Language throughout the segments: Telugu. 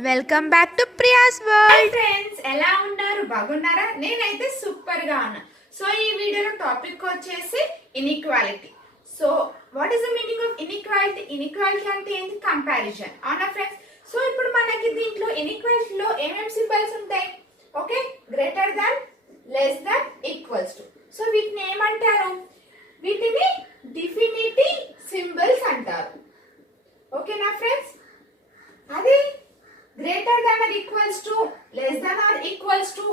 Welcome back to Priya's world. Friends, ఎలా ఉన్నారు? బాగున్నారా? నేనైతే సూపర్ గా ఉన్నా. సో ఈ వీడియోలో టాపిక్ వచ్చేసి inequality. So what is the meaning of inequality? Inequality అంటే ఏంటి? కంపారిజన్. అవునా ఫ్రెండ్స్? సో ఇప్పుడు మనకి దీంట్లో ఇన్ఈక్వాలిటీలో ఏమేమి సింబల్స్ ఉంటాయి? Okay, greater than, less than, equals to. So వీటిని ఏమంటారు? వీటిని డిఫినిటివ్ సింబల్స్ అంటారు. ఓకేనా ఫ్రెండ్స్? అది greater than or equals to, less than or equals to,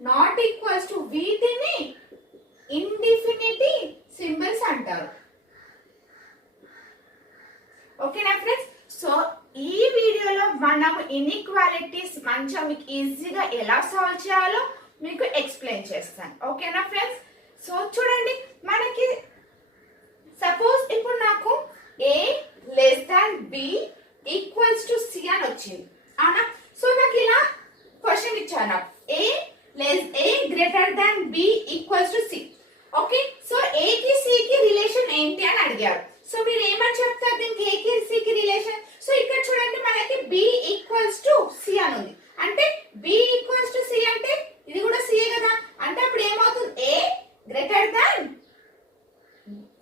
not equals to, వీటిని ఇండిఫినిటివ్ సింబల్స్ అంటారు. ఓకేనా ఫ్రెండ్స్? సో ఈ వీడియోలో మనం ఇన్ఈక్వాలిటీస్ మంచిగా మీకు ఈజీగా ఎలా సాల్వ్ చేయాలో మీకు ఎక్స్ప్లెయిన్ చేస్తాను. ఓకేనా ఫ్రెండ్స్? సో చూడండి, మనకి సపోజ్ ఇప్పుడు నాకు A less than B equals to C అని వచ్చింది. అవునా? సో నాకు ఇలా క్వశ్చన్ ఇచ్చాను, A greater than B equals to C. Okay, so A కి సి కి రిలేషన్ ఏంటి అని అడిగారు. సో మీరు ఏమని చెప్తారు దీనికి? ఏ కి సి కి రిలేషన్. సో ఇక్కడ చూడండి, మనకి బి ఈక్వల్స్ టు సి అని ఉంది. అంటే బి ఈక్వల్స్ టు సి అంటే ఇది కూడా సి కదా. అంటే అప్పుడు ఏమవుతుంది? ఏ గ్రేటర్ దాన్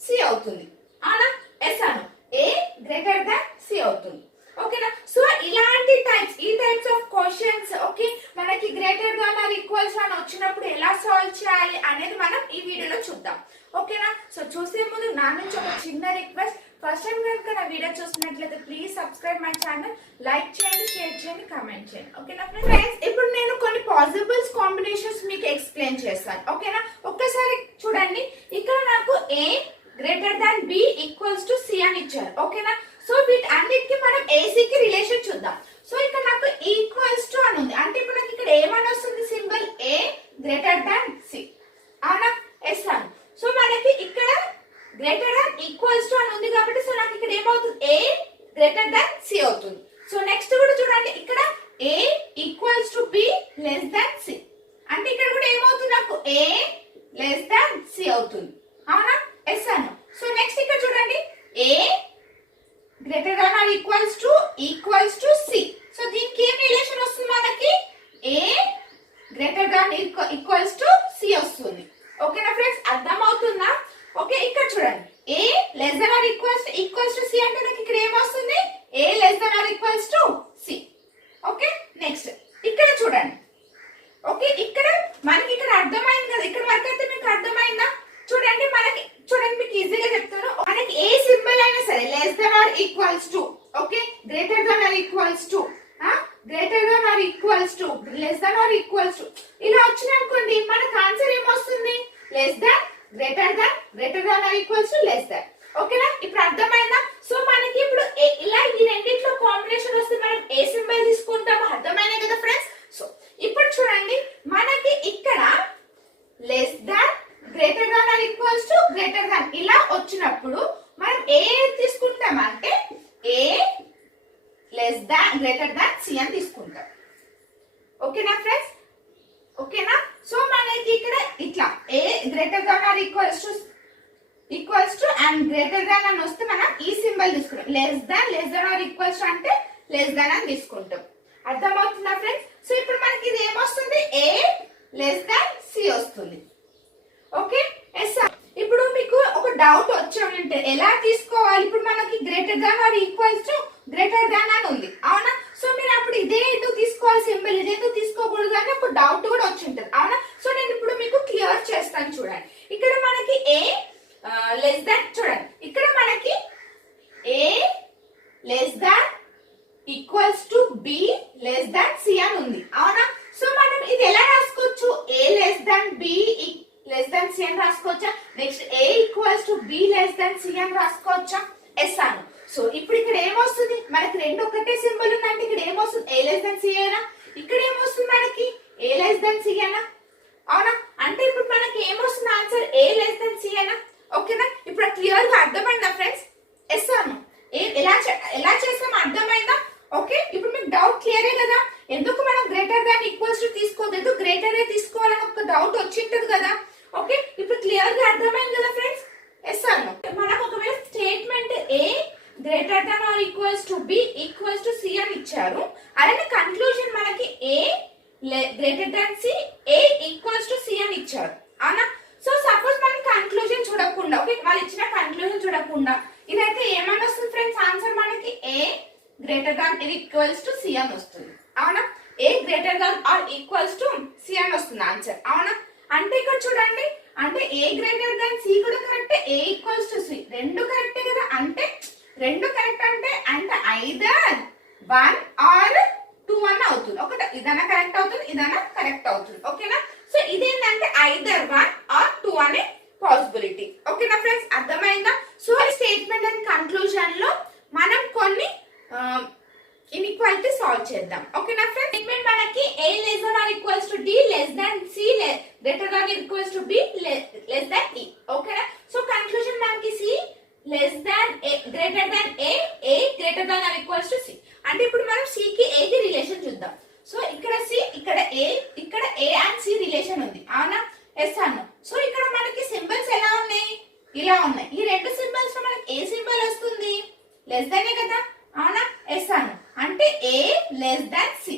సి అవుతుంది. అవునా? ఎస్ అను, ఏ గ్రేటర్ దాన్ సి అవుతుంది. ఓకేనా? సో ఇలాంటి టైప్స్, ఈ టైప్స్ ఆఫ్ క్వశ్చన్స్ ఓకే మనకి గ్రేటర్ దాన్ ఆర్ ఈక్వల్స్ అని వచ్చినప్పుడు ఎలా సాల్వ్ చేయాలి అనేది మనం ఈ వీడియోలో చూద్దాం. ఓకేనా? సో చూసే ముందు నా నుంచి ఒక చిన్న రిక్వెస్ట్, ఫస్ట్ టైం కనుక నా వీడియో చూసినట్లయితే please subscribe my channel, like చేయండి, షేర్ చేయండి, కామెంట్ చేయండి. ఓకేనా ఫ్రెండ్స్? ఇప్పుడు నేను కొన్ని పాసిబుల్స్ కాంబినేషన్స్ మీకు ఎక్స్ప్లెయిన్ చేస్తాను. ఓకేనా? ఒక్కసారి చూడండి, ఇక్కడ నాకు A greater than B equals to C అని ఇచ్చారు. ఓకేనా? సో వీటి అన్నిటికీ మనం ఏసీకి రిలేషన్ చూద్దాం. సో ఇక్కడ నాకు ఈక్వల్స్ టు అని ఉంది. అంటే ఇప్పుడు నాకు ఇక్కడ ఏమని వస్తుంది సింబల్? ఏ గ్రేటర్ దాన్ సి. అవునా? ఎస్ అని. సో మనకి ఇక్కడ గ్రేటర్ దాన్ ఈక్వల్స్ టు అని ఉంది కాబట్టి సో నాకు ఇక్కడ ఏమవుతుంది? ఏ గ్రేటర్ దాన్ సి అవుతుంది. సో నెక్స్ట్ కూడా చూడండి, ఇక్కడ A equals to B less than C. అంటే ఇక్కడ కూడా ఏమవుతుంది? నాకు ఏ లెస్ దాన్ సి అవుతుంది. అవునా? ఎస్ అను. సో నెక్స్ట్ ఇక్కడ చూడండి, A greater than or equals to C. So దీనికి ఏం రిలేషన్ వస్తుంది మనకి? A greater than equals to C వస్తుంది. ఓకేనా ఫ్రెండ్స్? అర్థం అవుతుందా? ఓకే, ఇక్కడ చూడండి, A less than or equals to C అంటే నాకు ఇక్కడ ఏమొస్తుంది? A less than or equals to C. Okay, next ఇక్కడ చూడండి. ఓకే, ఇక్కడ మనకి ఇక్కడ అర్థమైంది కదా? ఇక్కడ వరకు అయితే మీకు అర్థమైందా? చూడండి, చూడండి మీకు ఈజీగా చెప్తాను. మనకి ఏ సింబల్ అయినా సరే less than or equals to, okay greater than or equals to, greater than or equals to, less than or equals to ఇలా వచ్చినాయి అనుకోండి, మనకు ఆన్సర్ ఏమొస్తుంది? Less than, greater than or equals to, less than. ఓకేనా? ఇప్పుడు అర్థమైందా? సో మనకి ఇప్పుడు ఇలా ఈ రెండిట్లో కాంబినేషన్ వస్తే మనం ఏ సింబల్ తీసుకుంటామో అర్థమైనా కదా ఫ్రెండ్స్? సో ఇప్పుడు చూడండి, మనకి ఇక్కడ less than, greater than or equals to, greater than ఇలా వచ్చినప్పుడు మనం ఏ తీసుకుంటాం అంటే A less than, greater than C అని తీసుకుంటాం. ఓకేనా ఫ్రెండ్స్? ఓకేనా? సో మనకి ఇక్కడ ఇట్లా A greater than or equals to and greater than అని వస్తే మనం ఈ సింబల్ తీసుకుంటాం. Less than or equals to అంటే లెస్ దాన్ అని తీసుకుంటాం. అర్థమవుతుందా ఫ్రెండ్స్? సో ఇప్పుడు మనకి ఇది ఏమొస్తుంది? ఏ లెస్ దాన్ సి వస్తుంది. Okay, yes. ఇప్పుడు మీకు ఒక డౌట్ వచ్చామంటే ఎలా తీసుకోవాలి? ఇప్పుడు మనకి greater than or equals to greater than అని ఉంది. అవునా? సో మీరు అప్పుడు ఇదే ఎందుకు తీసుకోవాలి సింబల్, ఇదే ఎందుకు తీసుకోకూడదు అని అప్పుడు డౌట్ కూడా వచ్చి ఉంటుంది. అవునా? సో నేను ఇప్పుడు మీకు క్లియర్ చేస్తాను. చూడండి, ఇక్కడ మనకి ఏ లెస్ దాన్, చూడండి ఇక్కడ మనకి A less than equals to B less than C అని ఉంది. అవునా? సో మనం ఇది ఎలా రాసుకోవచ్చు? A less than B less than C అని రాసుకోవచ్చా? Next A equals to B less than C అని రాసుకోవచ్చా? ఎస్ అను. సో ఇప్పుడు ఇక్కడ ఏమొస్తుంది? మనకి రెండు ఒకటే సింబల్ ఉందంటే ఇక్కడ ఏమొస్తుంది? ఏ లెస్ దాన్ సి అయినా, ఇక్కడ ఏమొస్తుంది మనకి? ఏ లెస్ దాన్ సి అయినా. అవునా? అంటే ఇప్పుడు మనకి ఏమొస్తుంది ఆన్సర్? ఏ లెస్ దాన్ సి అయినా. ఓకేనా? ఇప్పుడు క్లియర్ గా అర్థమైందా ఫ్రెండ్స్? ఎస్ అను. ఎలా చేస్తాం అర్థమైందా? ఓకే, ఇప్పుడు మీకు డౌట్ క్లియరే కదా? ఎందుకు మనం గ్రేటర్ దాన్ ఈక్వల్స్ టు తీసుకోవద్దు, ఎందుకు గ్రేటర్ తీసుకోవాలని ఒక డౌట్ వచ్చింటది కదా? ఓకే, ఇప్పుడు క్లియర్ గా అర్థమైంది కదా ఫ్రెండ్స్? ఎస్ అను. మనం ఒకవేళ statement A greater than or equals to b equals to C అని ఇచ్చారు. అలానే కన్క్లూజన్ మనకి A greater than C, A equals to C అని ఇచ్చారు అవునా. సో సపోజ్ మనం కన్క్లూజన్ చూడకుండా, ఓకే, వాళ్ళు ఇచ్చిన కన్క్లూజన్ చూడకుండా ఇదైతే ఏమని వస్తుంది ఫ్రెండ్స్ ఆన్సర్ మనకి ఏ గ్రేటర్ దాన్ ఇది ఈక్వల్స్ టు సి అని వస్తుంది అవునా. A greater than or equals to C అని వస్తుంది ఆన్సర్ అవునా. అంటే ఇక్కడ చూడండి, అంటే ఏ గ్రేటర్ దాన్ సి కూడా correct, A equals to C రెండు కరెక్టే కదా. అంటే రెండు కరెక్ట్ అంటే ఐదర్ 1 ఆర్ 2 అన్న అవుతుంది. ఒకటి ఇదన్నా కరెక్ట్ అవుతుంది, ఇదన్నా కరెక్ట్ అవుతుంది. ఓకేనా. సో ఇదేంటంటే ఐదర్ 1 ఆర్ 2 అనే పాసిబిలిటీ. ఓకేనా ఫ్రెండ్స్, అర్థమైందా. సో స్టేట్మెంట్ అండ్ కన్క్లూజన్ లో మనం కొన్ని ఇన్ఈక్వాలిటీ సాల్వ్ చేద్దాం. ఓకేనా ఫ్రెండ్స్, స్టేట్మెంట్ మనకి a less than or equals to d less than c greater than or equals to b less than e. ఓకేనా. సో కన్క్లూజన్ మనకి c less than a greater than a greater than or equals to c. అంటే ఇప్పుడు మనం c కి a కి రిలేషన్ చూద్దాం. సో ఇక్కడ c, ఇక్కడ a అండ్ c రిలేషన్ ఉంది అవునా. ఎస్ అన్న. సో ఇక్కడ మనకి సింబల్స్ ఎలా ఉన్నాయి, ఇలా ఉన్నాయి. ఈ రెండు సింబల్స్ లో మనకి ఏ సింబల్ వస్తుంది, లెస్ దాన్ కదా అవునా. ఎస్ అన్న. అంటే a లెస్ దాన్ c.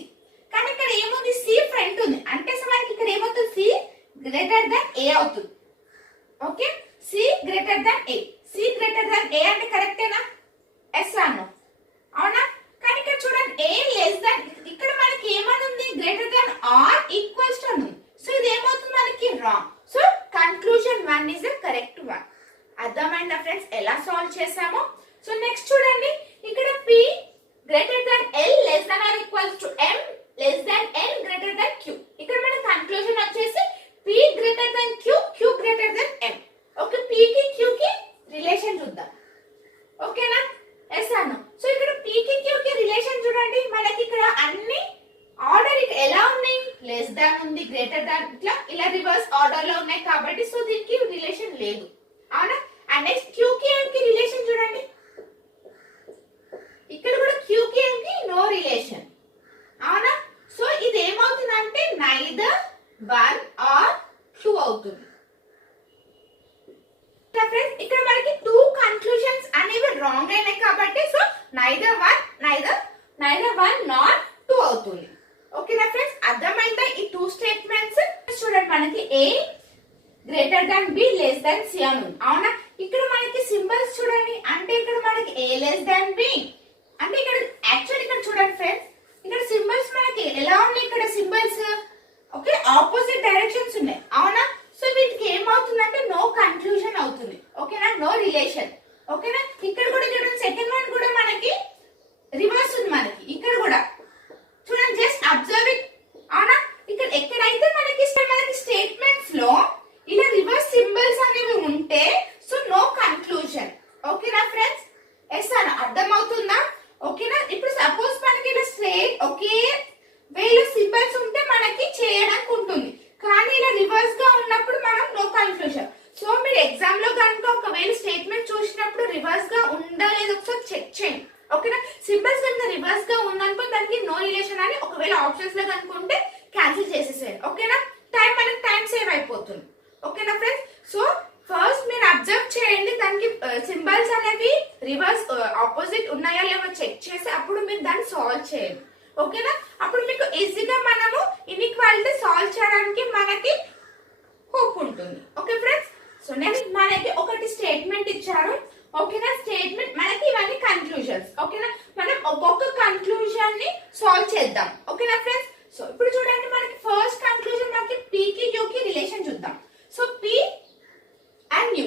కానీ ఇక్కడ ఏముంది, c ఫ్రంట్ ఉంది. అంటే మనకి ఇక్కడ ఏమవుతుంది, c గ్రేటర్ దాన్ a అవుతుంది. Okay, c greater than a. c greater than a అంటే కరెక్టేనా. ఎస్ అన్న అవునా. కానీ ఇక్కడ చూడండి a లెస్ దాన్, ఇక్కడ మనకి ఏమని ఉంది, greater than or equals to ఉంది. సో ఇది ఏమవుతుంది మనకి wrong. So conclusion 1 is the correct one. అర్థమైందా ఫ్రెండ్స్ ఎలా సాల్వ్ చేసామో. సో నెక్స్ట్ చూడండి, ఇక్కడ p greater than l less than or equals to m less than n greater than q. ఇక్కడ మన కన్క్లూజన్ వచ్చేసి p greater than q, q greater than m. Okay, p కి q కి రిలేషన్ చూద్దాం. ఓకేనా. ఎస్ అన్న. సో ఇక్కడ p కి q కి రిలేషన్ చూడండి, మనకి ఇక్కడ అన్ని ఆర్డర్ ఎలా ఉన్నాయి, లెస్ దాన్ ఉంది, గ్రేటర్ దాన్, ఇలా రివర్స్ ఆర్డర్ లో ఉన్నాయి కాబట్టి సో దీనికి రిలేషన్ లేదు అవునా. అండ్ నెక్స్ట్ q కి m కి రిలేషన్ చూడండి, ఇక్కడ కూడా q కి m కి నో రిలేషన్ అవునా. సో ఇది ఏమవుతుందంటే నైదర్ 1 ఆర్ 2 అవుతుంది. ఫ్రెండ్స్ ఇక్కడ మనకి 2 కన్క్లూజన్స్ అనేవి రాంగ్ అయినాయి కాబట్టి సో నైదర్ 1 నాట్ 2 అవుతుంది. ఓకేనా ఫ్రెండ్స్, అర్థమైందా ఈ 2 స్టేట్మెంట్స్. చూడండి మనకి a greater than b less than c అని ఉంది అవునా. ఇక్కడ మనకి సింబల్స్ చూడండి, అంటే ఇక్కడ మనకి a లెస్ దాన్ b, అంటే ఇక్కడ యాక్చువల్లీ ఇక్కడ చూడండి ఫ్రెండ్స్, ఇక్కడ సింబల్స్ మనకి ఎలా ఉన్నాయి, ఇక్కడ సింబల్స్ ఓకే ఆపోజిట్ డైరెక్షన్స్ ఉన్నాయి అవునా. సో వీటికి ఏమవుతుందంటే నో కన్క్లూజన్ అవుతుంది. ఓకేనా, నో రిలేషన్. ఓకేనా. ఇక్కడ కూడా చూడండి సెకండ్ వన్ కూడా మనకి రివర్స్ ఉంది. మనకి ఇక్కడ కూడా చూడండి, జస్ట్ అబ్జర్వ్ ఇట్ అవునా. ఇక్కడ ఎక్కడైతే మనకి స్టేట్మెంట్స్ లో ఇలా రివర్స్ సింబల్స్ అనేవి ఉంటే సో నో కన్క్లూజన్. ఓకేనా ఫ్రెండ్స్. ఎస్ అన్న, అర్థమవుతుందా. ఓకేనా. ఇప్పుడు సపోజ్ మనకి ఇలా స్ట్రైట్ ఒకే వేలో సింబల్స్ ఉంటే మనకి చేయడానికి ఉంటుంది, కానీ ఇలా రివర్స్ గా ఉన్నప్పుడు మనం నో కన్క్లూజన్. సో మీరు ఎగ్జామ్ లో కనుక ఒకవేళ స్టేట్మెంట్ చూసినప్పుడు రివర్స్ గా ఉందా లేదా ఒకసారి చెక్ చేయండి. ఓకేనా. సింబల్స్ కనుక రివర్స్ గా ఉందనుకో దానికి నో రిలేషన్ అని ఒకవేళ ఆప్షన్స్ లో కనుకుంటే క్యాన్సిల్ చేసేసేయండి. ఓకేనా, మనకి టైం సేవ్ అయిపోతుంది. ఓకేనా ఫ్రెండ్స్. సో ఫస్ట్ మీరు అబ్జర్వ్ చేయండి, దానికి సింబల్స్ అనేవి రివర్స్ ఆపోజిట్ ఉన్నాయా లేవో చెక్ చేసి అప్పుడు మీరు దాన్ని సాల్వ్ చేయండి. ఓకేనా, అప్పుడు మీకు ఈజీగా మనము ఇన్ఈక్వాలిటీ సాల్వ్ చేయడానికి మనకి హోప్ ఉంటుంది. Okay friends. సో నెక్స్ట్ మనకి ఒకటి స్టేట్మెంట్ ఇచ్చారు. ఓకేనా, స్టేట్మెంట్ మనకి ఇవన్నీ కన్క్లూజన్స్. ఓకేనా, మనం ఒక్కొక్క కన్క్లూజన్ ని సాల్వ్ చేద్దాం. ఓకేనా ఫ్రెండ్స్. సో ఇప్పుడు చూడండి మనకి ఫస్ట్ కన్క్లూజన్ మనకి p కి q కి రిలేషన్ చూద్దాం. సో p అండ్ u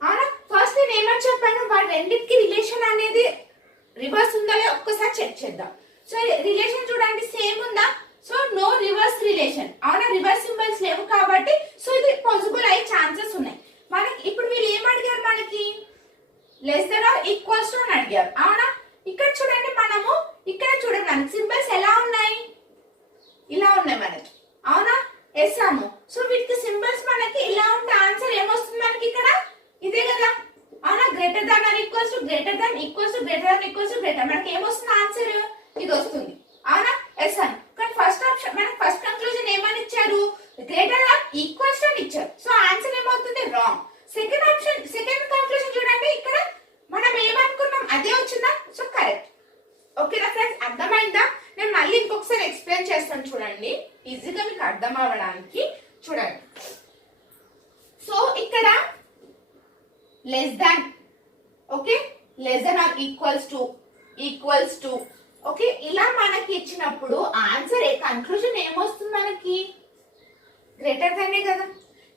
అవునా. ఫస్ట్ నేను ఏమని చెప్పాను, వాటి రెండింటికి రిలేషన్ అనేది రివర్స్ ఉందా లేదా ఒక్కసారి చెక్ చేద్దాం. సో రిలేషన్ చూడండి సేమ్ ఉందా. సో నో రివర్స్ రిలేషన్ అవునా, రివర్స్ సింబల్స్ లేవు కాబట్టి సో ఇది పాసిబుల్ అయ్యే ఛాన్సెస్ ఉన్నాయి. మనకి ఇప్పుడు వీళ్ళు ఏం అడిగారు, మనకి less than or equals to అని అడిగారు అవునా. ఇక్కడ చూడండి మనము ఇక్కడ చూడండి మనకి సింబల్స్ ఎలా ఉన్నాయి, ఇలా ఉన్నాయి మనకి అవునా. ఎస్ అను. సో వీటికి సింబల్స్ మనకి ఇలా ఉంటే ఆన్సర్ ఏమొస్తుంది మనకి ఇక్కడ ఇదే కదా అవునా. Greater than or equals to greater than equals to greater than equals to greater, మనకి ఏమొస్తుంది ఆన్సర్ ఇది వస్తుంది అవునా. ఎస్ అను. కానీ ఫస్ట్ ఆప్షన్ మనకి ఫస్ట్ కన్క్లూజన్ ఏమని ఇచ్చారు, గ్రేటర్ దాన్ ఈక్వల్స్ టు అని ఇచ్చారు. సో ఆన్సర్ ఏమవుతుంది wrong. Second option second conclusion చూడండి, ఇక్కడ మనం ఏమనుకున్నాం అదే వచ్చిందా. So correct. ఓకేనా. అర్థమైందా? నేను మళ్ళీ ఇంకొకసారి ఎక్స్ప్లెయిన్ చేస్తాను చూడండి, ఈజీగా మీకు అర్థం అవ్వడానికి. చూడండి, సో ఇక్కడ less than, okay, less than or equals to, okay, ఇలా మనకి ఇచ్చినప్పుడు ఆన్సర్ కన్క్లూజన్ ఏమొస్తుంది మనకి? గ్రేటర్ దానే కదా.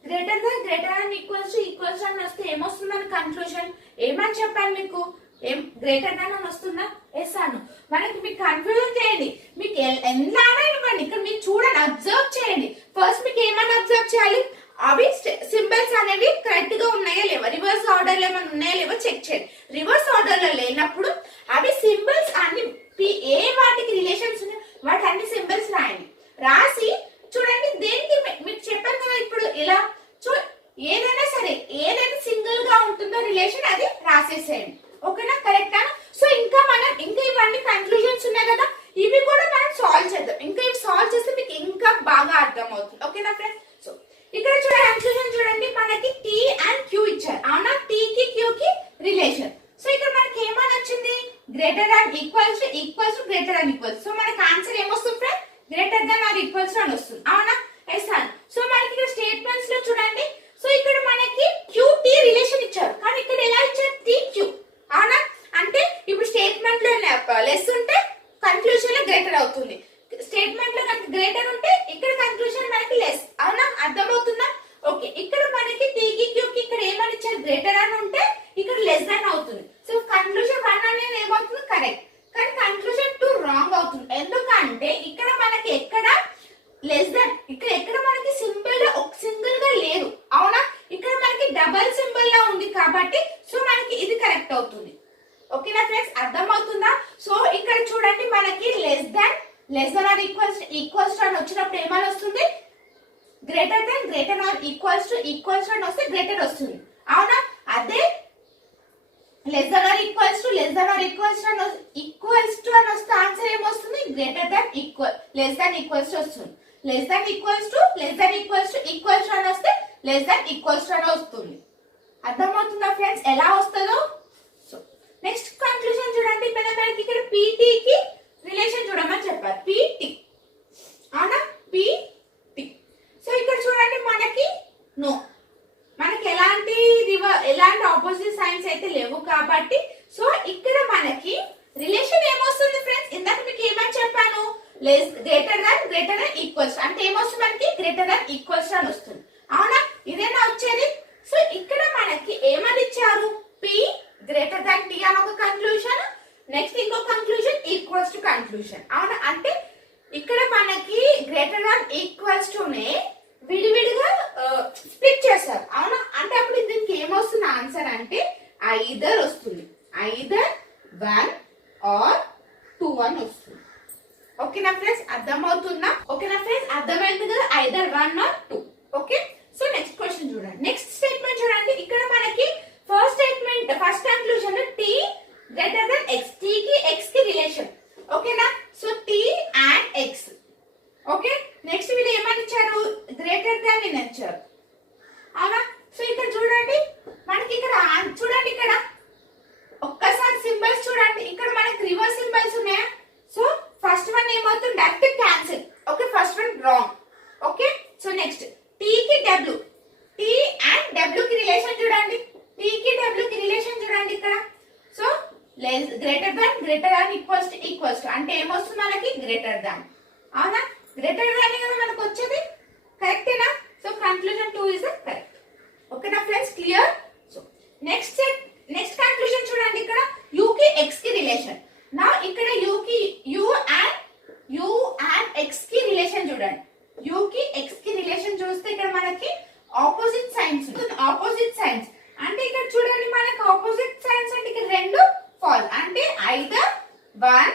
గ్రేటర్ దాన్ ఈక్వల్స్ అని వస్తే ఏమొస్తుంది మన కన్క్లూజన్? ఏమని చెప్పాను మీకు? ఏం గ్రేటర్ దాన్ అని వస్తుందా? ఎస్ అను. మనకి మీకు కన్ఫ్యూజన్ చేయండి, మీకు ఎలా ఇవ్వండి, ఇక్కడ మీరు చూడండి, అబ్జర్వ్ చేయండి. ఫస్ట్ మీకు ఏమని అబ్జర్వ్ చేయాలి? అవి సింబల్స్ అనేవి కరెక్ట్ గా ఉన్నాయా లేవా, రివర్స్ ఆర్డర్ లో ఏమైనా ఉన్నాయా లేవో చెక్ చేయండి. రివర్స్ ఆర్డర్ లో లేనప్పుడు అవి సింబల్స్ అన్ని ఏ వాటికి రిలేషన్స్ ఉన్నాయి వాటి అన్ని సింబల్స్ రాయండి. రాసి చూడండి, దేనికి మీకు చెప్పాను కదా ఇప్పుడు ఇలా ఏదైనా సరే, ఏదైతే సింగిల్ గా ఉంటుందో రిలేషన్ అది రాసేసేయండి. ఓకేనా, కరెక్టా? సో ఇంకా ఇవన్నీ కన్క్లూజన్స్ ఉన్నాయి కదా, ఇవి కూడా మనం సాల్వ్ చేద్దాం. ఇంకా ఇవి సాల్వ్ చేస్తే మీకు ఇంకా బాగా అర్థం అవుతుంది. ఓకేనా ఫ్రెండ్స్? సో ఇక్కడ చూడండి, కన్క్లూజన్ చూడండి, మనకి టీ అండ్ క్యూ ఇచ్చారు. అవునా, టీ కి క్యూ కి రిలేషన్. సో ఇక్కడ మనకి ఏమని వచ్చింది? Greater than equals to greater than equals. So మనకి ఆన్సర్ ఏమొస్తుంది friend? Greater than or equals అని వస్తుంది. అవునా, ఎస్ అన్. సో మనకి ఇక్కడ స్టేట్మెంట్స్ లో చూడండి, సో ఇక్కడ మనకి క్యూ టీ రిలేషన్ ఇచ్చారు, కానీ ఇక్కడ ఎలా ఇచ్చారు? T Q. అవునా, అంటే ఇప్పుడు స్టేట్మెంట్ లో లెస్ ఉంటే కన్క్లూజన్ లో గ్రేటర్ అవుతుంది, స్టేట్మెంట్ లో కనుక గ్రేటర్ ఉంటే ఇక్కడ కన్క్లూజన్ మనకి లెస్. అవునా, అర్థమవుతుందా? ఓకే, ఇక్కడ మనకి టీకి క్యూకి ఇక్కడ ఏమని ఇచ్చారు? గ్రేటర్ అని ఉంటే ఇక్కడ లెస్ దాన్ అవుతుంది. సో కన్క్లూజన్ 1 అనేది ఏమవుతుంది? కరెక్ట్, కానీ కన్క్లూజన్ 2 రాంగ్ అవుతుంది. ఎందుకంటే ఇక్కడ మనకి ఎక్కడ లెస్ దాన్, ఇక్కడ ఎక్కడ మనకి సింగిల్ గా లేదు. అవునా, ఇక్కడ మనకి డబల్ సింబల్ లా ఉంది కాబట్టి సో మనకి ఇది కరెక్ట్ అవుతుంది. ఓకేనా ఫ్రెండ్స్, అర్థమవుతుందా? సో ఇక్కడ చూడండి, మనకి లెస్ దాన్ ఆర్ ఈక్వల్స్ అని వచ్చినప్పుడు ఏమని వస్తుంది? గ్రేటర్ ఆర్ ఈక్వల్స్ అని వస్తే గ్రేటర్ వస్తుంది. అవునా, అదే less than or equals to అని వస్తే ఆన్సర్ ఏమొస్తుంది? లెస్ దాన్ ఈక్వల్స్ వస్తుంది. లెస్ దాన్ ఈక్వల్స్ టు అని వస్తే లెస్ దాన్ ఈక్వల్స్ అని వస్తుంది. అర్థమవుతుందా ఫ్రెండ్స్ ఎలా వస్తుందో? సో నెక్స్ట్ కన్క్లూజన్ చూడండి, మనకి ఇక్కడ పీటీ కి రిలేషన్ చూడమని చెప్పారు. పీటీ, అవునా, పీటీ. సో ఇక్కడ చూడండి, మనకి నో, మనకి ఎలాంటి ఆపోజిట్ సైన్స్ అయితే లేవు కాబట్టి సో ఇక్కడ మనకి రిలేషన్ ఏమొస్తుంది ఫ్రెండ్స్? ఇందాక మీకు ఏమని చెప్పాను? గ్రేటర్ దాన్ ఈక్వల్స్ అంటే ఏమొస్తుంది? మనకి గ్రేటర్ దాన్ ఈక్వల్స్ అని వస్తుంది. అవునా, ఇదేనా వచ్చేది? సో ఇక్కడ మనకి ఏమని ఇచ్చారు? పి గ్రేటర్ దాన్ టీ అని ఒక కన్క్లూజన్, నెక్స్ట్ ఇంకో కన్క్లూజన్ ఈక్వల్స్ టు కన్క్లూజన్. అవునా, అంటే ఇక్కడ మనకి గ్రేటర్ దాన్ ఈక్వల్స్ టు నే విడివిడిగా స్ప్లిట్ చేస్తారు. అవునా, అంటే అప్పుడు దీనికి ఏమొస్తుంది ఆన్సర్ అంటే ఐదర్ వస్తుంది, ఐదర్ 1 ఆర్ 2 అని వస్తుంది. ఓకేనా ఫ్రెండ్స్, అర్థమవుతుందా? ఓకేనా ఫ్రెండ్స్, అర్థమైంది కదా, either 1 or 2. Okay, so next question చూడండి, నెక్స్ట్ స్టేట్మెంట్ చూడండి. ఇక్కడ మనకి first conclusion T greater than X, T కి ఎక్స్ కి రిలేషన్. ఓకేనా, so T and X. Okay, next వీళ్ళు ఏమని ఇచ్చారు? గ్రేటర్ దాన్ అని ఇచ్చారు. అవునా, సో ఇక్కడ చూడండి, మనకి ఇక్కడ చూడండి, ఇక్కడ ఒక్కసారి సింబల్స్ చూడండి, ఇక్కడ మనకి రివర్స్ సింబల్స్ ఉన్నాయా? సో ఫస్ట్ వన్ ఏమవుతుంది? Direct cancel. Okay, first one wrong. Okay, so next T కి డబ్ల్యూ, టీ అండ్ డబ్ల్యూ కి రిలేషన్ చూడండి, టీ కి డబ్ల్యూ కి రిలేషన్ చూడండి ఇక్కడ. So greater than equals to అంటే ఏమొస్తుంది మనకి? Greater than. అవునా, గ్రేటర్ దాన్ కదా మనకు వచ్చేది, కరెక్టేనా? So conclusion 2 is correct. ఓకేనా friends, clear? So next conclusion చూడండి, ఇక్కడ యూ కి ఎక్స్ కి రిలేషన్. నా ఇక్కడ యూ అండ్ ఎక్స్ కి రిలేషన్ చూడండి, యూ కి ఎక్స్ కి రిలేషన్ చూస్తే ఇక్కడ మనకి ఆపోజిట్ సైన్స్ అంటే ఇక్కడ చూడండి, మనకి ఆపోజిట్ సైన్స్ అంటే ఇక్కడ రెండు ఫాల్స్, అంటే ఐదర్ 1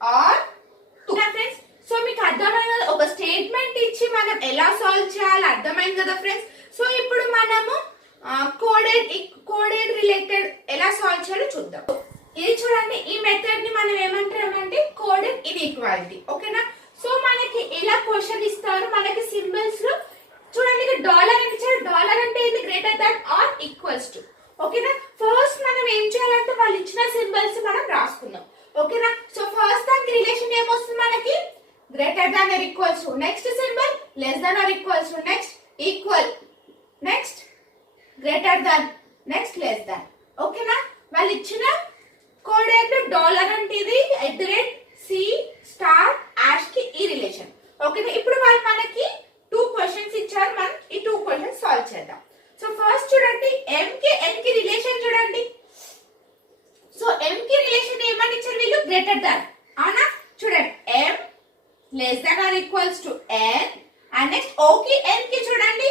ఆర్ 2. ఫ్రెండ్స్, సో మీకు అర్థమైంది కదా, ఒక స్టేట్మెంట్ ఇచ్చి మనం ఎలా సాల్వ్ చేయాలో అర్థమైంది కదా ఫ్రెండ్స్. సో ఇప్పుడు మనము కోడెడ్ రిలేటెడ్ ఎలా సాల్వ్ చేయాలో చూద్దాం. ఇది చూడండి, ఈ మెథడ్ ని మనం ఏమంటామంటే కోడెడ్ ఇన్ఈక్వాలిటీ. ఓకేనా, సో మనకి ఎలా క్వశ్చన్ ఇస్తారు, మనకి సింబల్స్ లో చూడండి, ఇక్కడ డాలర్ అని ఇచ్చారు. డాలర్ అంటే ఇది greater than or equals to. ఓకేనా, ఫస్ట్ మనం ఏం చేయాలంటే వాళ్ళు ఇచ్చిన సింబల్స్ మనం రాసుకుందాం. ఓకేనా, so first than or equals to next symbol, less than or equals to next, equal, next greater than, next less than. ఓకేనా? వాళ్ళు ఇచ్చిన కోడ్ ఏంటో డాలర్ అంటే ఇది @ C*# కి ఈ రిలేషన్. ఓకేనా? ఇప్పుడు వాళ్ళు మనకి 2 క్వశ్చన్స్ ఇచ్చారు. మనం ఈ 2 క్వశ్చన్స్ సాల్వ్ చేద్దాం. సో ఫస్ట్ చూడండి, m కి n కి రిలేషన్ చూడండి. సో m కి రిలేషన్ ఏమని ఇచ్చారు వీళ్ళు? Greater than. అవునా? చూడండి, m less than or equals to n and next o కి n కి చూడండి,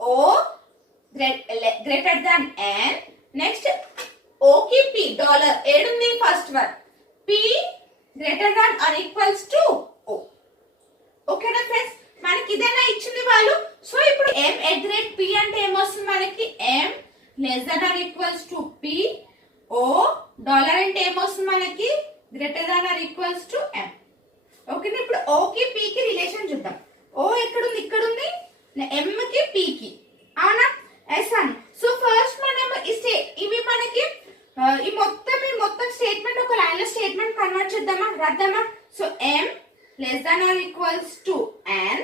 o greater than n, next o కి p డాలర్ ఏడుంది first one, p greater than or equals to o. ఓకేనా ఫ్రెండ్స్? మనకి ఇదేనా ఇచ్చింది వాళ్ళు. సో ఇప్పుడు m @p అంటే ఏమొస్తుంది మనకి? m less than or equals to p, o dollar అంటే ఏమొస్తుంది మనకి? greater than or equals to m. ఓకేనా? ఇప్పుడు o కి p కి రిలేషన్ చూద్దాం. o ఎక్కడ ఉంది? ఇక్కడ ఉంది. m కి p కి. అవునా? ఎస్ అను. సో ఫస్ట్ మనం ఇవి మనకి ఈ మొత్తం స్టేట్మెంట్ ఒక లైన్ లో స్టేట్మెంట్ కన్వర్ట్ చేద్దామా, రాద్దామా? So m less than or equals to n,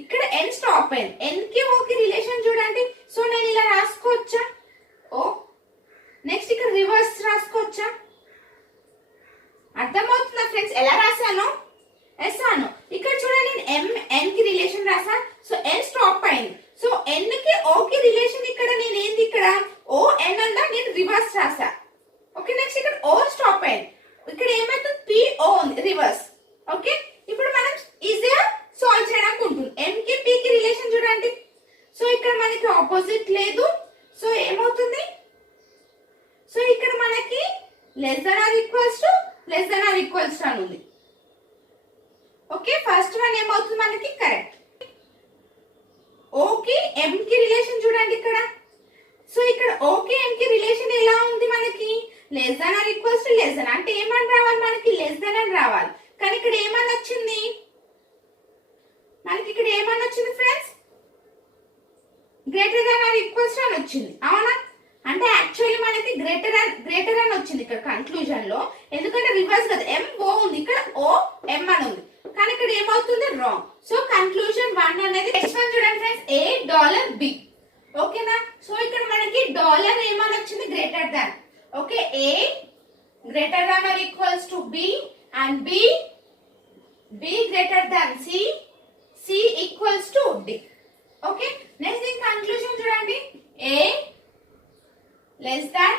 ఇక్కడ n స్టాప్ అయింది. n కి o కి రిలేషన్ చూడండి. సో నేను ఇలా రాసుకోవచ్చా? o నెక్స్ట్ ఇక్కడ రివర్స్ రాసుకోవచ్చా? అర్థమవుతుందా ఫ్రెండ్స్ ఎలా రాశాను? ఎస్ అను. ఇక్కడ చూడండి, నేను n కి రిలేషన్ రాసా. సో n స్టాప్ అయింది. సో n కి o కి రిలేషన్ ఇక్కడ నేను ఏంది? ఇక్కడ o n అన్నా నేను రివర్స్ రాసా. ఓకే, నెక్స్ట్ ఇక్కడ o స్టాప్ అయింది. ఇక్కడ ఏమైతుంది? p o ఉంది రివర్స్. ఓకే, ఇప్పుడు మనం ఈజీగా సాల్వ్ చేయడానికి ఉంటుంది. m కి p కి రిలేషన్ చూడండి. సో ఇక్కడ మనకి ఆపోజిట్ లేదు. సో ఏమవుతుంది? సో ఇక్కడ మనకి less than or equals to అని ఉంది. ఓకే, ఫస్ట్ వన్ ఏమవుతుంది మనకి? కరెక్ట్. o కి m కి రిలేషన్ చూడండి ఇక్కడ. సో ఇక్కడ o కి m కి రిలేషన్ ఎలా ఉంది మనకి? less than or equals to less than అంటే ఏమని రావాలి మనకి? less than అని రావాలి. కానీ ఇక్కడ ఏమని వచ్చింది మనకి? ఇక్కడ ఏమని వచ్చింది friends? Greater than or equals అని వచ్చింది. అవునా? అంటే యాక్చువల్లీ మనకి గ్రేటర్ అని వచ్చింది ఇక్కడ కన్క్లూజన్ లో. ఎందుకంటే రివర్స్ కదా, m o ఉంది, ఇక్కడ o m అని ఉంది. కానీ ఇక్కడ ఏమవుతుంది? రాంగ్. సో కన్క్లూజన్ 1 అనేది. నెక్స్ట్ వన్ చూడండి ఫ్రెండ్స్, $b. ఓకేనా? సో ఇక్కడ మనకి డాలర్ ఏమని వచ్చింది? Greater than. Okay, a greater than or equals to b and b greater than c equals to d. Okay, next in conclusion చూడండి, a less than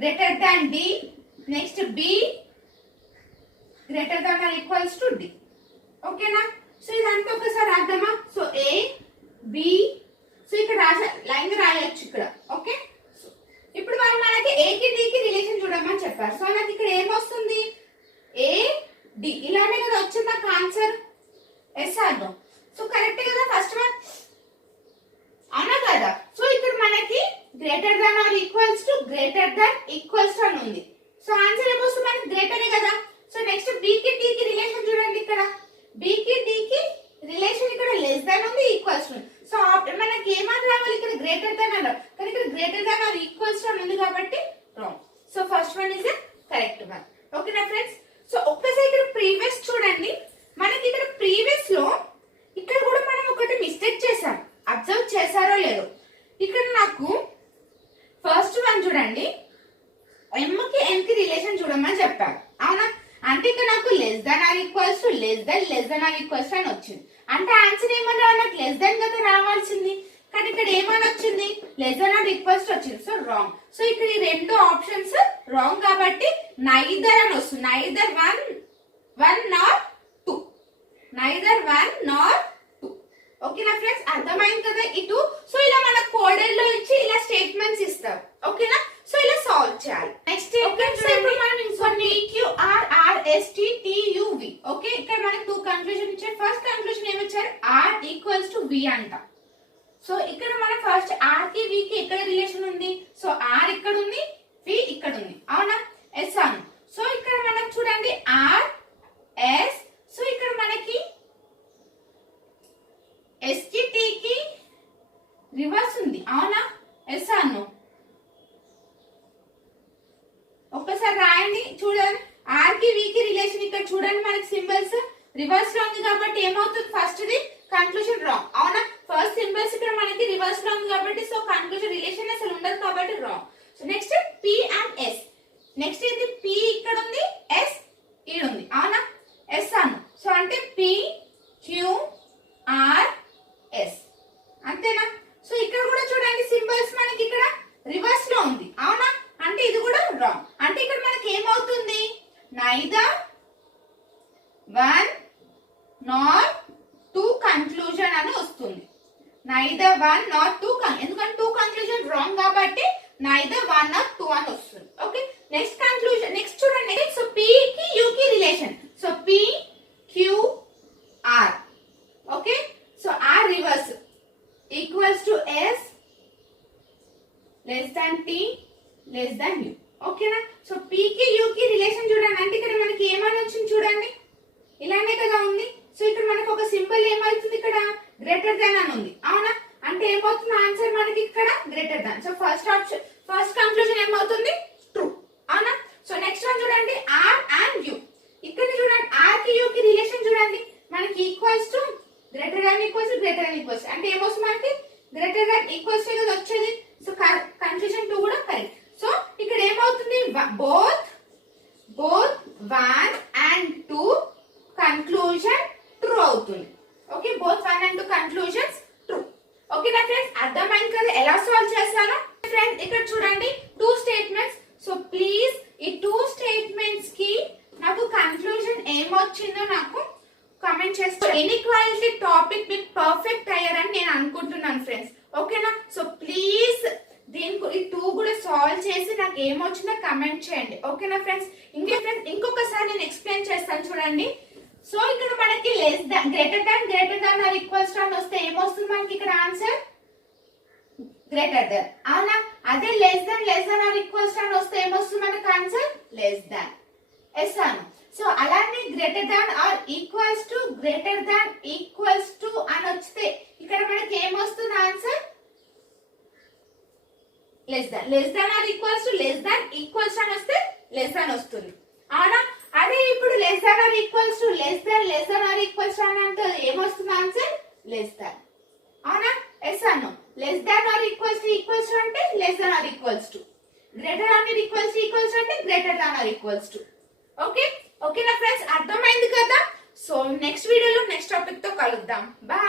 greater than d, next b greater than or equals to d. ఓకేనా? సో ఇదంతా ఒకసారి రాద్దామా? సో a b, సో ఇక్కడ లైన్ రాయొచ్చు ఇక్కడ. ఓకే, ఇప్పుడు మనకి a కి d కి రిలేషన్ చూడమని చెప్పారు. సో నాకు ఇక్కడ ఏమొస్తుంది? a d ఇలానే కదా వచ్చింది నాకు answer. Yes or no? So correct కదా ఫస్ట్ వన్, అవునా కదా? సో ఇక్కడ మనకి greater than or equals to అని ఉంది. సో ఆన్సర్ ఏమొస్తుంది మనకి? గ్రేటరే కదా. సో నెక్స్ట్ b కి d కి రిలేషన్ చూడండి ఇక్కడ. b కి d కి రిలేషన్ ఇక్కడ లెస్ దాన్ ఉంది, ఈక్వల్స్ ఉంది. సో మనకి ఏమని రావాలి? ఇక్కడ గ్రేటర్ దాన్ అన్నారు. కానీ ఇక్కడ గ్రేటర్ దాన్ ఆర్ ఈక్వల్స్ అని ఉంది కాబట్టి wrong. So first one is the correct one. ఓకేనా ఫ్రెండ్స్? సో ఒక్కసారి ఇక్కడ ప్రీవియస్ చూడండి. మనకి ఇక్కడ ప్రీవియస్ లో ఇక్కడ కూడా మనం ఒకటి మిస్టేక్ చేసాం. అబ్జర్వ్ చేశారో లేదో? ఇక్కడ నాకు ఫస్ట్ వన్ చూడండి, m కి n కి రిలేషన్ చూడమని చెప్పారు. అవునా? అంటే ఇక్కడ నాకు less than or equals to less than or equals అని వచ్చింది. అంటే ఆన్సర్ ఏమన్నా నాకు లెస్ దాన్ కదా రావాల్సింది. కానీ ఇక్కడ ఏమని వచ్చింది? Less than or equals to వచ్చింది. So wrong. సో ఇక్కడ ఈ రెండు ఆప్షన్స్ రాంగ్ కాబట్టి నైదర్ అని వస్తుంది. Neither one not two. Neither one not two. ఓకేనా ఫ్రెండ్స్? అర్థమైంది కదా ఇటు? సో ఇలా మన కోడెడ్ లో ఇచ్చి ఇలా స్టేట్మెంట్స్ ఇస్తారు. ఓకేనా? సో ఇలా సాల్వ్ చేయాలి. నెక్స్ట్ ఇప్పుడు మనం QRRSTTUV. ఓకే, ఇక్కడ మనకి 2 కన్క్లూజన్ ఇచ్చారు. ఫస్ట్ కన్క్లూజన్ ఏమిచ్చారు? R ఈక్వల్స్ టు V అంట. సో ఇక్కడ మన ఫస్ట్ R కి V కి ఎక్కడ రిలేషన్ ఉంది? సో R ఇక్కడ ఉంది, V ఇక్కడ ఉంది. అవునా? ఎస్ అను. సో ఇక్కడ మనం చూడండి R S. సో ఇక్కడ మనకి S కి T కి రివర్స్ ఉంది. అవునా? ఎస్ అను. ఒక్కసారి రాయండి చూడండి. R కి V కి రిలేషన్ ఇక్కడ చూడండి మనకి సింబల్స్. రివర్స్ లో ఉంది కాబట్టి ఏమవుతుంది ఫస్ట్ ది కన్క్లూజన్ రాంగ్ అవునా ఫస్ట్ సింబల్స్ ఇక్కడ మనకి రివర్స్ లో ఉంది కాబట్టి సో కన్క్లూజన్ రిలేషన్ అసలు ఉండదు కాబట్టి wrong so next P and S next ఏంటి పి ఇక్కడ ఉంది ఎస్ ఇక్కడ ఉంది అవునా ఎస్ అను సో అంటే పి క్యూ ఆర్ ఎస్ అంతేనా సో ఇక్కడ కూడా చూడండి సింబల్స్ మనకి ఇక్కడ రివర్స్ లో ఉంది అవునా అంటే ఇది కూడా రాంగ్ అంటే ఇక్కడ మనకి ఏమవుతుంది neither one not two conclusion అని వస్తుంది నైదర్ వన్ నాట్ టూ ఎందుకంటే టూ కన్క్లూజన్ రాంగ్ కాబట్టి నైదర్ వన్ నాట్ టూ అని వస్తుంది ఓకే నెక్స్ట్ కన్క్లూజన్ నెక్స్ట్ చూడండి సో పి కి యూ కి relation so P Q R okay so R reverse equals to S less than T less than U ఓకేనా సో పి కి యూ కి రిలేషన్ చూడండి అంటే ఇక్కడ మనకి ఏమని వచ్చింది చూడండి ఇలానే కదా ఉంది సో ఇక్కడ మనకు ఒక సింబల్ ఏమవుతుంది ఇక్కడ గ్రేటర్ దాన్ అని ఉంది అవునా అంటే ఏమవుతుంది ఆన్సర్ మనకి ఇక్కడ greater than so first option first conclusion ఏమవుతుంది ట్రూ అవునా సో నెక్స్ట్ వన్ చూడండి ఆర్ అండ్ యూ ఇక్కడ చూడండి ఆర్ కి యూ కి రిలేషన్ చూడండి మనకి equals to greater than equals అంటే ఏమొస్తుంది మనకి గ్రేటర్ దాన్ ఈక్వల్స్ టు వచ్చేది సో కన్క్లూజన్ 2 కూడా కరెక్ట్ సో ఇక్కడ ఏమవుతుంది బోత్ 1 అండ్ 2 కన్క్లూజన్ ట్రూ అవుతుంది okay both 1 and 2 conclusions true okay నా ఫ్రెండ్స్ అర్థమైంది కదా ఎలా సాల్వ్ చేస్తానో ఫ్రెండ్స్ ఇక్కడ చూడండి 2 స్టేట్మెంట్స్ సో ప్లీజ్ ఈ 2 స్టేట్మెంట్స్ కి నాకు కన్క్లూజన్ ఏమొచ్చిందో నాకు కామెంట్ చేస్తే ఇన్ఈక్వాలిటీ టాపిక్ మీకు పర్ఫెక్ట్ అయ్యారని నేను అనుకుంటున్నాను ఫ్రెండ్స్ ఓకేనా సో ప్లీజ్ దీనికి ఈ 2 కూడా సాల్వ్ చేసి నాకు ఏమొచ్చిందో కమెంట్ చేయండి ఓకేనా ఫ్రెండ్స్ ఇంకొకసారి నేను ఎక్స్ప్లెయిన్ చేస్తాను చూడండి సో ఇక్కడ మనకి less than greater than or equals to అని వస్తే ఏమొస్తుంది మనకి ఇక్కడ ఆన్సర్ గ్రేటర్ దాన్ అవునా అదే less than or equals to అని వస్తే ఏమొస్తుంది మనకి ఆన్సర్ లెస్ దాన్ ఎస్ అను సో అలానే greater than or equals to అని వస్తే ఇక్కడ మనకి ఏమొస్తుంది answer less than or equals to అని వస్తే లెస్ దాన్ వస్తుంది అవునా అదే ఇప్పుడు less than or equals to అని అంటే ఏమొస్తుంది ఆన్సర్ లెస్ దాన్ అవునా ఎస్ అను less than or equals to అంటే less than or equals to greater than or equals to అంటే greater than or equals to okay ఓకేనా ఫ్రెండ్స్ అర్థమైంది కదా సో నెక్స్ట్ వీడియోలో నెక్స్ట్ టాపిక్ తో కలుద్దాం బాయ్